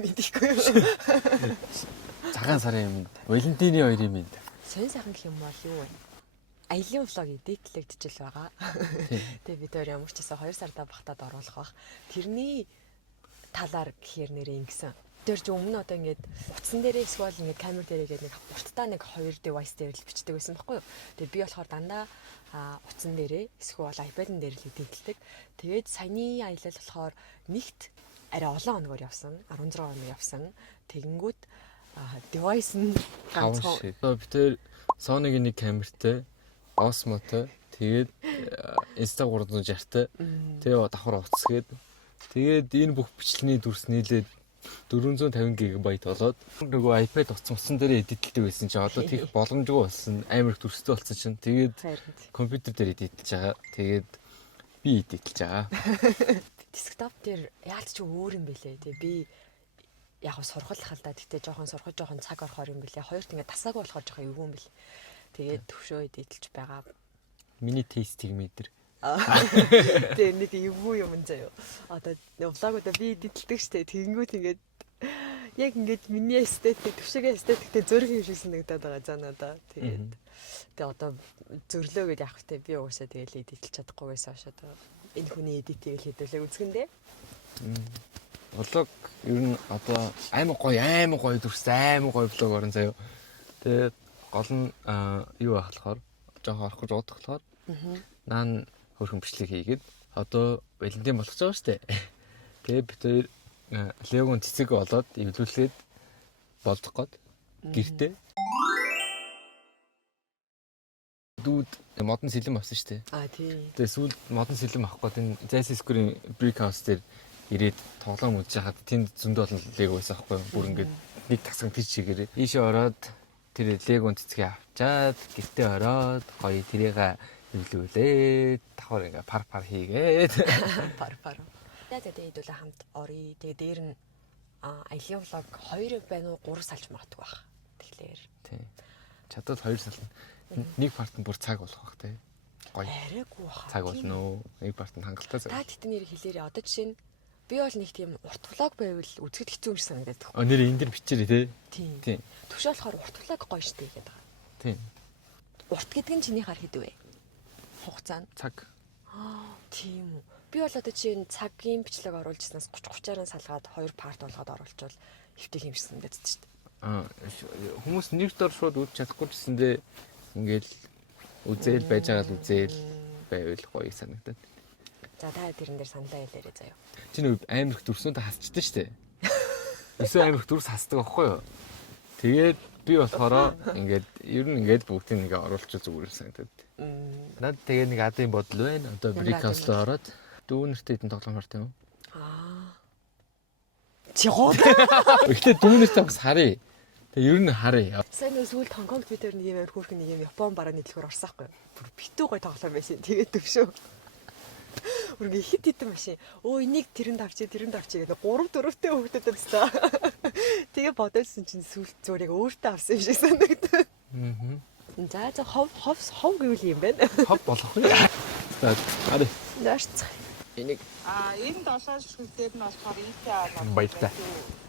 мэдээгүй юу. Цагаан сарын юм. Валентины 2 юм. Сонь сайхан гэх юм бол юу вэ? Аялын влог эдитлэгдчихэл байгаа. Тэгээ бид өөр ямар ч гэсэн 2 сардаа багтаад оруулах бах. Тэрний талаар гэхээр нэрээ ингэсэн. Тэр ч өмнө одоо ингээд утсан дээрээ эсвэл ингээд камер дээрээ гээд нэг уртдаа нэг 2 device дээр л бичдэг байсан байхгүй юу. Тэгээ би болохоор дандаа утсан дээрээ эсвэл iPad-н дээр л эдитэлдэг. Тэгээд саяны аялал болохоор нэгт арай олон хоногор явсан. 16 хоног явсан. Тэгэнгүүт device нь ганцхан. Би тэр Sony-гийн нэг камертай Osmo-той тэгээд Insta360-тай тэгээ давхар уцсгээд тэгээд энэ бүх бичлэгийн дүрс нийлээд 450 ГБ болоод нөгөө iPad утсан дээр эдитэлдэг байсан чинь одоо тийх боломжгүй болсон амар их дүрстэй болсон чинь тэгээд компьютер дээр эдитэлж байгаа. Тэгээд би эдитэлж байгаа. Десктоп дээр яалт ч өөр юм бэлээ. Тэгээ би яг сургал халдаа тэгтээ жоохон цаг орохоор юм бэлээ. Хоёрт ингээд тасаагүй болохоор жоохон эвгүй юм бэлээ. Тэгээд төвшөө эдитэлж байгаа. Миний тестиг мэдэр. Тэгээ нэг эвгүй юм заяа. Одоо влогуудаа би эдитэлдэг штэ. Тэгэнгүүт ингээд яг ингээд миний эстетик, төвшөгийн эстетиктэй зөрг юм шиг санагдаад байгаа заа надаа. Тэгээд тэгээ одоо зөрлөө гэж явах те би угаасаа тэгэл эдитэлж чадахгүй байсан шээ. Энэ хүний эдитийг хийдэлээ үзгэндээ. Влог ер нь одоо амар гоё дүрстэй амар гоё влог орон заяа. Тэгээд гол нь юу байх болохоор жоохон орох гэж бодох болохоор наан хөрхөн бичлэг хийгээд одоо Валентин болох гэж байгаа шүү дээ. Тэгээд бид хоёр Легон цэцэг болоод эвлүүлээд болдох гээд гэртээ дүүд модон сэлэм авсан шүү дээ. Тийм. Тэгээд сүүл модон сэлэм авах гээд энэ Zesco-ийн Brick House дээр ирээд тоглоом үзэж хаад тэнд зөндөө олон Лего байсан аахгүй юу? Бүр ингээд нэг тасган тийч чигээрээ. Ийшээ ороод тэр Легон цэцгээ авчаад гэртээ ороод гоё тэрийг эвлүүлээд давхар ингээ пар хийгээд пар. Тэгээд хэдүүлээ хамт орё. Тэгээд дээр нь аялын влог 2 байна уу 3 салж магадгүй бах. Тэгэхээр тийм. Чадвал 2 сална. Нэг парт нь бүр цаг болох бах тий. Гоё. Арайгүй бах. Цаг болно уу? Нэг парт нь хангалттай цаг. Та тэгтэн нэр хэлээрээ. Одоо жишээ нь би бол нэг тийм урт влог байвал үзэхэд хэцүү юм шиг санагдаад байна. Нэр энэ дэр бичээрэй тий. Тийм. Төвшөө болохоор урт влог гоё штэ гэдэг байгаа. Тийм. Урт гэдэг нь чиний хар хэд вэ? Хугацаа нь цаг. Тийм үү. Би бол одоо чинь цагийн бичлэг оруулжснаас 30-30-аар салгаад 2 парт болгоод оруулчвал хэвтэй юм шиг санагдаад шүү дээ. Хүмүүс нэг дор шууд үз чадахгүй гэсэндээ ингээл үзэл байж байгаа л үзэл байвал гоё санагдаад. За та тэрэн дээр сандаа хэлээрэй заяа. Чи нэг амар их дүрснүүдээ хасчихдээ штэ. Эсвэл амар их дүрс хасдаг аахгүй юу? Тэгээд би болохоор ингээд ер нь ингээд бүгдийг нэгэ оруулчих зүгээр санагдаад. Наад тэгээд нэг адын бодол байна. Одоо Brick House-лоо ороод дүүнэртэй хэдэн тоглоом хартай юм. Чигоо. Гэхдээ дүүнэртэй бас харъя. Тэгээ ер нь харъя. Сайн нөө сүүлд Хонконг Твиттер нэг юм хөөрхөн нэг юм Япон барааны дэлгүүр орсаахгүй. Бүр битүү гой тоглоом байсан. Тэгээд төвшөө. Үргээ хит хитэн машин. Энийг тэрэнд авчи гэдэг 3 4-тэй хөвгдөд өстой. Тэгээ бодолсон чинь сүлд зүгээр яг өөртөө авсан юм шиг санагдав. За хов гэвэл юм байна. Хов болох юм. За харъя. Яарч. Энийг энэ 7 шүл дээр нь болохоор ийтэй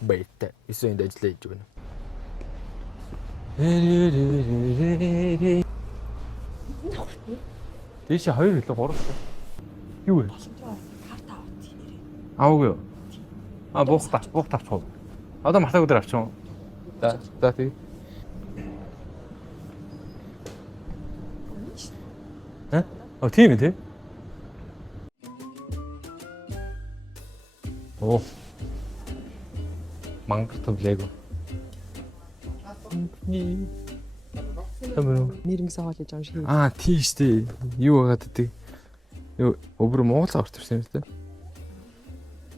баяртай. Эсвэл энд ажиллаж байна. Тийш 2 илүү 3 шүү. Юу вэ? Карта авт нэрээ. Аагүй юу? Буух тавчих. Одоо мартаг өдөр авчих юм. За тий. Тийм тий. Мангар Лего. Нэрнгэсээ хоолж байгаа юм шиг. Тийм штэ. Юу байгаад гэдэг. Юу өвөр Монгол аварт ирсэн юм штэ.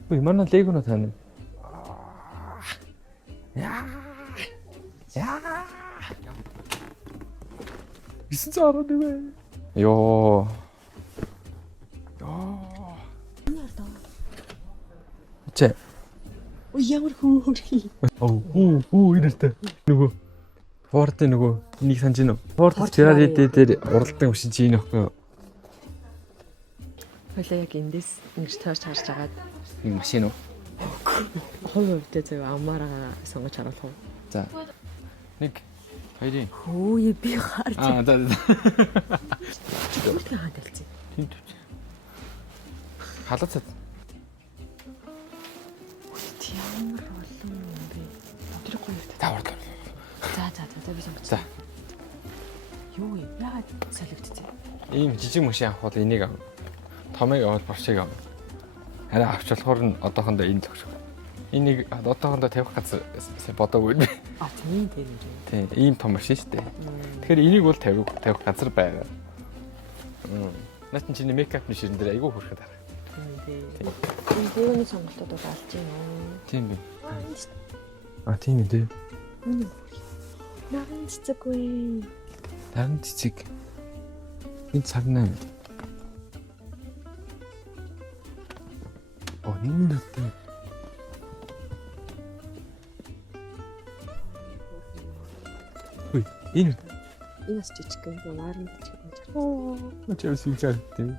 Манай Лего нөө тань. Яа. 912. Йоо. Чэ. Ямар хөөрхий. Ирэлтэй. Нөгөө Форд нөгөө энийг санаж байна уу? Форд Ferrari дээр уралдаан машин чи энэ байхгүй юу? Хойлоо яг эндээс ингэж тойрч харж агаад энэ машин уу? Хөө өвдөө зөв амаараа сонгож харуулах уу? За. 1 2 Хөөе би харж. За. Өөртөө хаан талцсан. Тин төч. Халацад. Ямар олон юм бэ? Тэр гоё үү? Таварлаа. За би сонгоч. За. Юу юм? Яагаад солигдчихэ? Ийм жижиг машин авах бол энийг ав. Томыг аваад Поршег ав. Арай авч болохоор нь одоохондоо энэ л өгч. Энийг одоохондоо тавих газар бодоогүй би. Тийм тийм юм. Тийм, ийм том машин шүү дээ. Тэгэхээр энийг бол тавих газар байгаа. Наад чинь мейкап машин дээр айгүй хөрөхөд харах. Тийм. Энэ дөрөвний сонголтууд бол алж юм уу? Тийм би. Тийм үү дээ. Наран цэцэггүй. Наран цэцэг. Энэ цагнаа. Энэ үү. Ой, энэ Энэ бас жижиг юм. Наран цэцэг юм чар. Чавс юм чар тийм.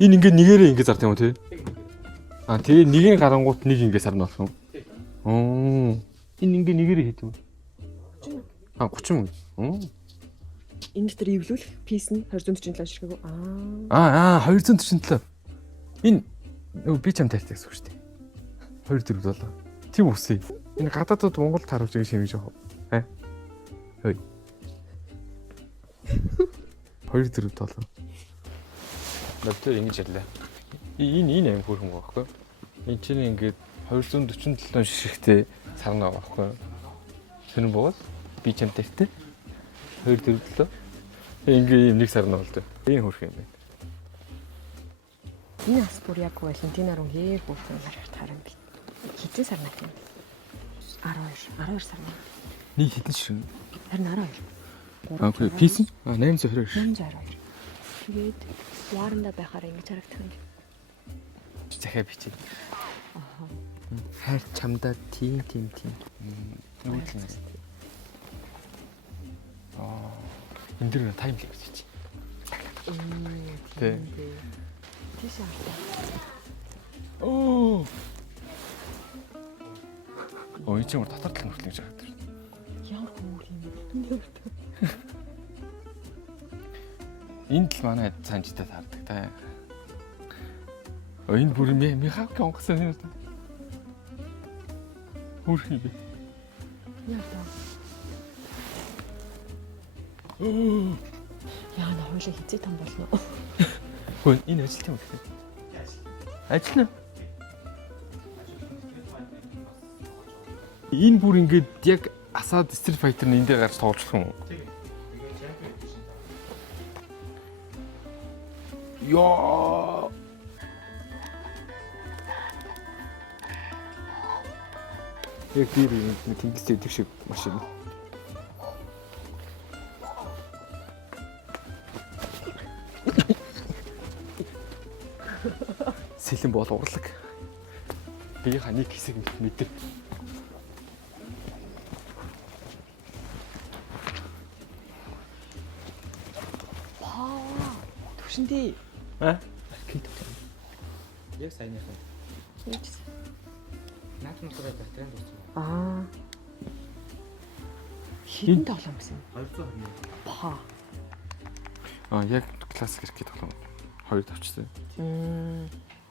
Энэ ингээ нэгээрээ ингээ зард юм уу тий? Тэгээ нэгийн гарангуут нэг ингээ сарна болох юм. Энэ ингээ нэгээрээ хийдэг юм. 30 мөн. Энэ дотор ивлүүлэх пис нь 247 ширхэг. 247. Энэ би ч юм тайлтай гэсэн үг шүү дээ. 2 4 болоо. Тийм үсэ. Энэ гадаадд Монгол таруулж байгаа юм шиг аа. Хөөе. 2 4 болоо. Доктор ингэж ярьлаа. Энэ аим хөрхөн байгаа байхгүй. Энэ чинь ингээд 247 ширхэгтэй сарна байгаа байхгүй. Тэр нь бол би ч юм тайлтай. 2 4 7. Ингээ юм нэг сарна болдог. Энэ хөрх юм байна. Энэ аспур яг Валентинаар үнээр хөрхөн харахад харан би. Хитэн сарна тийм. 12 сарна. Нэг хитэн ширнэ. Харин 12. Окей, пис нь 822. 822. Тэгээд яаранда байхаар ингэж харагдах юм. Захаа бичээ. Хайр чамдаа тийм. Нүдлэнээс. Энэ дэр таймлап бичиж. Тэ. Тийш аа. Ой чи дотор тал нүртлэж байгаа юм. Ямар хөөр юм. Энд л манай цаанчтай таардаг та. Энэ бүр механик онгоцсон юм. Хөрх юм бэ. Яа та. Яа на хойлоо хизээ том болно. Хөө энэ ажил тийм үү? Ажил нь. Энэ бүр ингээд яг Асад Street Fighter-ны энд дээр гарч тоглох юм уу? Яа. Яг тэр тэнгис дэвшиг шиг машин. Сэлэн бол урлаг. Би ханы хэсэг мэдэр. Төвшөндий. Аркейд. Яг саяныхан. Наатмасараа бактериан дууссан. Хитэн тоглоом гэсэн. 220. Яг классик аркейд тоглоом. 2 тавчсан.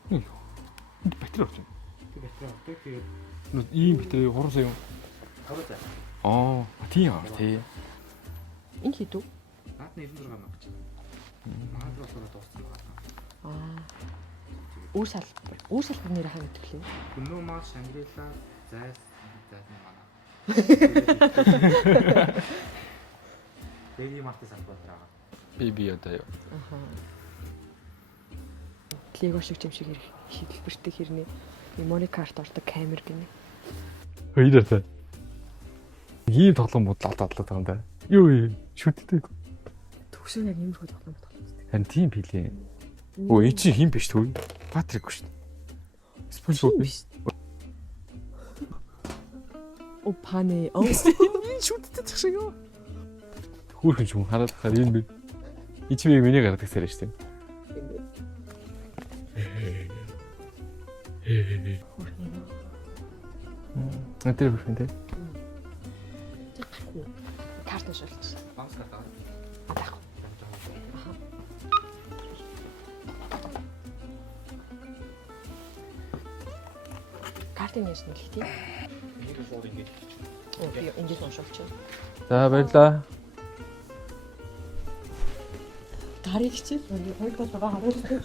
Энд бактери авч байна. Тэг бактериан авдаг. Тэгээд Ийм бактери 3 сая юм. 5 сая. Тийм аа тий. Энэ хідүү. Наад нь 96 мянга гэж. Маань руу сураад дууссан байна. Үр салбар нэр хаа гэдэг лээ. Гүнөө маа Шангрила зайс манай. Бэби март салбар байгаа. Би одоо юу. Лего шиг юм шиг хэлбэртэй хэрнээ memory card ордог камер гинэ. Хоёроо та. Ийм тоглоом бодлоо байгаа юм да. Юу шүтдэг. Төгсөө яг иймэрхүү тоглоом тоглосон. Харин тийм билээ. Өө чи хин биш төвь. Патрик шүү дээ. Спонсор биш. Опане. Шүтдэг шиг юу? Хүүхэн ч юм хараад хахаар энэ би. Ичмээ миний гардаг сарай шүү дээ. Хөрхий. Тэр бүрхэн тий. Карт шуулж. Банс гадаа. Атах. Картын нэрс нь хэлтий. Энийг шууд ингэж. Оо ингэж уншуулчих. За баярлаа. Дарыг хичээл хоёр толгоо харуулсан.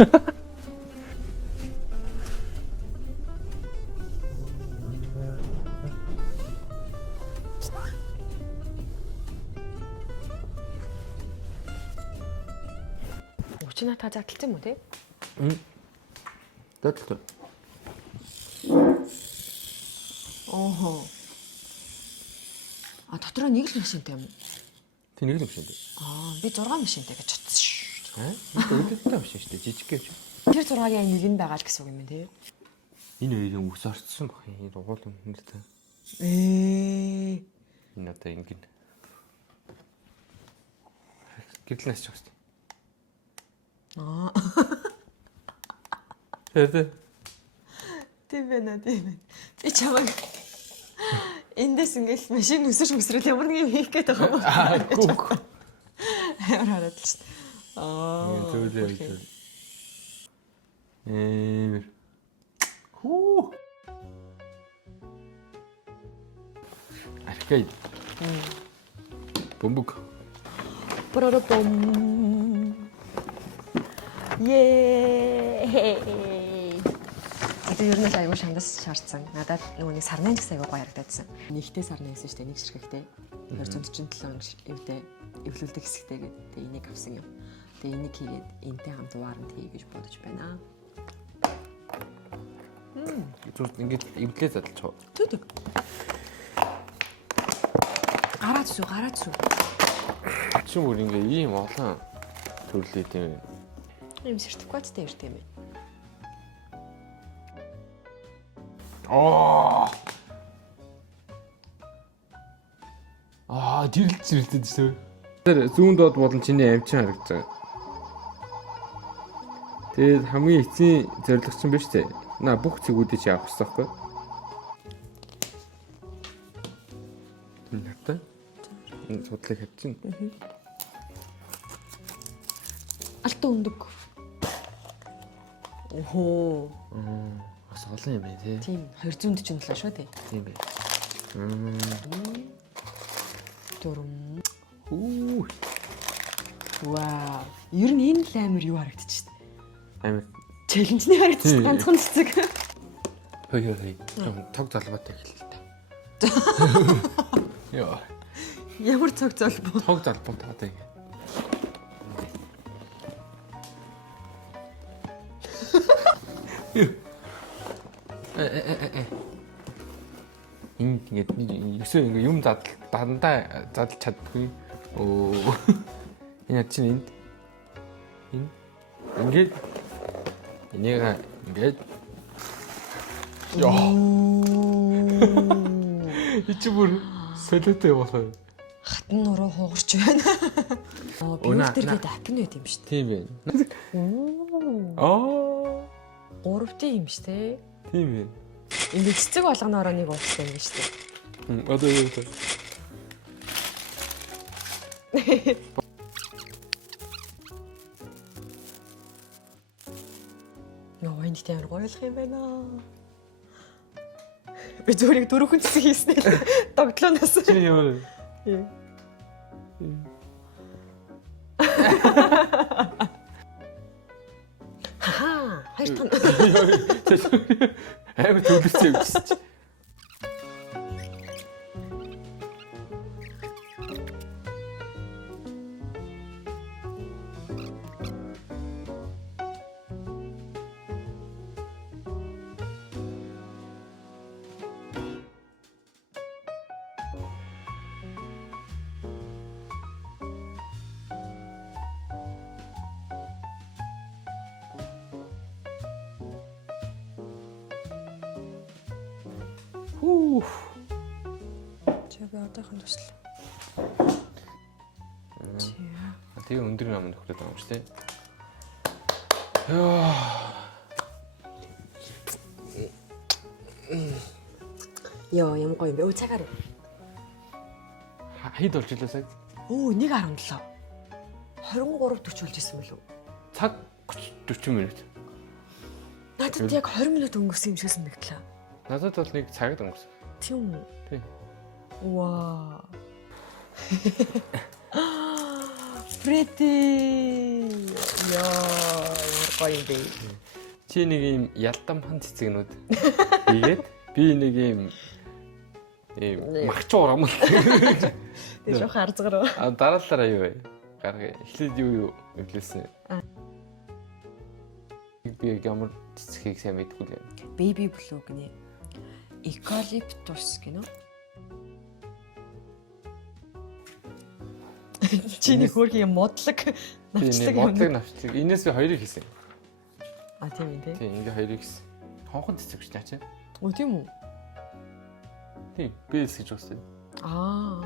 Учина та задлсан юм уу те? Дэтэл. Оохоо. А дотроо нэг л машинтай юм уу? Тэ нэг л юм шиг дээ. Би 6 машинтай гэж бодсон шүү. Өөдөлтэй юм шиг шүү дээ. Жижиг гэж. Тэр 6-гийн нэг нь байгаа л гэсэн үг юм тий. Энэ хоёрын үс орцсон баг. Энэ угуул юм нэртэй. Энэ одоо ингэн. Гэрлээс ч гэсэн. Тэ. Тийм байна. Би чамайг эндээс ингээл машин өсөж мөсрөл ямар нэг юм хийх гээд байгаа юм. Гүг. Амар хараад л шүү дээ. Хүү. Аркейд. Бомбук. Прором. Ее. Одоо ер нь л аягүй шандас шаардсан. Надад нөгөө нэг сарны ажил аягүй гоё харагдсан. Нэгтэй сарны байсан шүү дээ. Нэг ширхэгтэй. 247 эвдээ эвлүүлдэг хэсэгтэй гэдэг. Тэгээ энийг авсан юм. Тэгээ энийг хийгээд энтэй хамт уваарнд хий гэж бодож байна. Зүрх ингэж эвдлээ задлж чав. Түг. Гараад суу. Чи бүр ингээ ийм олон төрлөө тийм. Ийм сертификаттай ирд юм ээ. Дэрэлж ирэлтэд шүү. Тэр зүүн доод болон чиний амчин харагдаж байгаа. Тэгээд хамгийн эцсийн зорилго чинь биш үү? На бүх цэгүүдийг чи авах хэрэгтэй байхгүй? Энэ хата. Энэ судлыг хавчин. Алтан өндөг. Охоо. Бас олон юм ээ тий. Тийм 247 шүү дээ. Тийм бай. Дөрөм. Хүү. Вау. Ер нь энэ л амар юу харагдчих. Амар Челленжний харагдчих ганцхан цэцэг. хой. Тог залбаатай эхэллээ та. Яа. Ямар цог золбоо. Тог залбаа таатай. Ингээд ёсоо ингээ юм дандаа задлж чаддгүй. Энэ чинь энэ ингээд энийг ингээд яа. Ичи бүр солиотой яваа. Хатан нуруу хуугарч байна. Би өөртөө апн байт юм шүү дээ. Тийм байна. 3T юм шүү дээ. Тийм ээ. Ингээд цэцэг болгоноороо нэг уустай юм шүү дээ. Одоо юу вэ? Нөө энэ тийм гоёлох юм байна. Би зүрийг дөрөвхөн цэцэг хийснэ л догтлоноос. Чи ямар? Хоёр тань. Амар төвлөрсөн юм чи. Чагаа одоохон туслаа. Тэгээ өндөр нам нөхрөд байгаа юм шүү дээ. Йоо, ямар гоё юм бэ? Өө цагаар. Хэд болж илээ сая? Өө 1:17. 23:40 болж исэн мөлөө. Цаг 40 минут. Надад яг 20 минут өнгөрсөн юм шиг санагдлаа. Надад бол нэг цагт өнгөрсөн. Тийм үү? Тийм. Вау. Pretty. Яа, гоё юм бэ. Чи нэг юм ялдамхан цэцэгнүүд ийгээд би нэг юм махч урамл. Тэр жоох арзгаар. А дараалалаа юу вэ? Гарга эхлээд юу эвлэсэн. Би ямар цэцгийг сайн мэдгүй л юм. Baby blue гинэ. Eucalyptus гинэ. Чиний хөргийн модлог навчлаг юм. Модлог навчлаг. Инээс би хоёрыг хийсэн. А тийм үү те. Тийм ингээ хоёрыг хийсэн. Хонхон цэцэг гэж наа чи. Өө тийм үү? Тийм бэс гэж үстэй. Аа.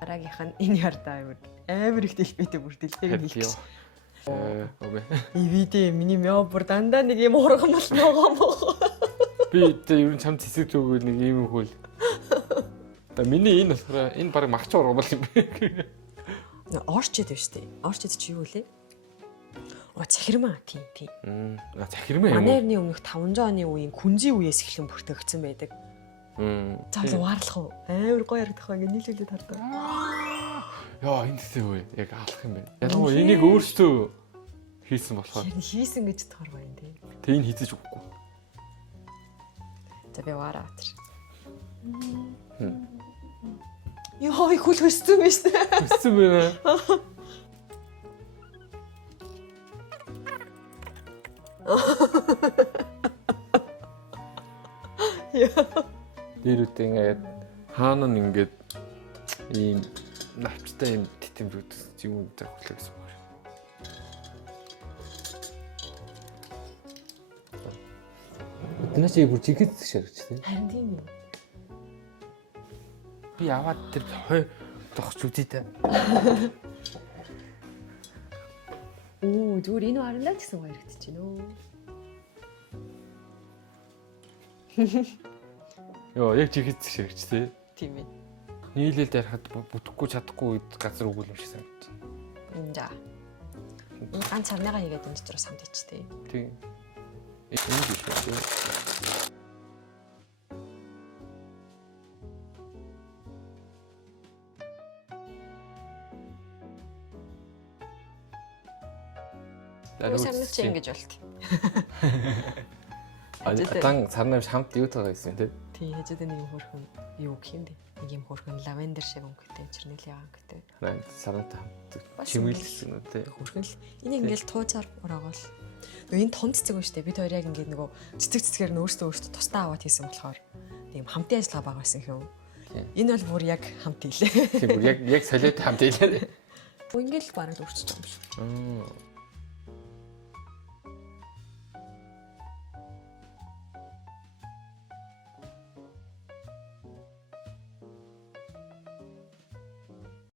Арагийнх нь энэ ярдаа амар их дэлбэтэй бүр дэлбээг хэлчихсэн. Өвөө. Ивидэ миний мё бүр дандаа нэг юм урган бол ногоо моо. Би тэр ер нь чам цэцэг зүгөө нэг юм хөл. Та миний энэ болохоор энэ баг махч ургамал юм бэ. Орчид байна шүү дээ. Орчид чи юу лээ? Оо захирмаа тийм. Захирмаа юм уу? Манайрны өмнөх 500 оны үеийн күнзийн үеэс эхлэн бүртгэгдсэн байдаг. Цаавал waарлах уу? Амар гоё ярагдах байгаа ингээ нийлүүлээд хардаг. Яа энэ тийм үү? Яг хаалах юм байна. Ялангуяа энийг өөрсдөө хийсэн болохоор. Хийсэн гэж тохор байна тийм. Тэг энэ хийдэж өгөхгүй. За би вараа тэр. Йоо их хөл хөссөн юм шүү дээ. Өссөн байна. Тэр үтэ ингээд хаана нь ингээд ийм навчтай юм титэмрүүд юм зохиолоо гэсэн байна. Тэнач яг бүр жигэд шаргч тийм. Харин тийм үү. Би аваад тэр хой зогсч үзье та. Оо зүгээр энэ харандаа ч гэсэн гоё харагдаж байна өө. Йоо яг жигэд шаргч тийм. Тийм ээ. Нийлээд ярахад бүтэхгүй чадахгүй үед газар өгүүл юм шиг санагдаж байна. За. Энэ ганц царныгаа хийгээд энэ дотроос хамт ичтэй. Тийм. Энэ биш үү? Үсэрнэ чи ингэж болт. Дан царнавч хамт юу тагаа гэсэн тийм. Тий, хажууд нэг хөрхөн юу гэх юм бэ? Нэг юм хөрхөн лавендер шиг өнгөтэй, чернэлийн өнгөтэй. Царнавтай хамт чимэглсэн үү тийм. Хөрхөн л энийг ингээл тууцаар ороогоол. Нөгөө энэ том цэцэг байна шүү дээ. Бид хоёр яг ингээд нөгөө цэцгээр нь өөртөө тусдаа аваад хийсэн болохоор тийм хамтын ажиллагаа баг байсан юм. Энэ бол бүр яг хамт хийлээ. Тийм бүр яг солиотой хамт хийлээ. Ингээл бараг өөрчилж байгаа юм шүү.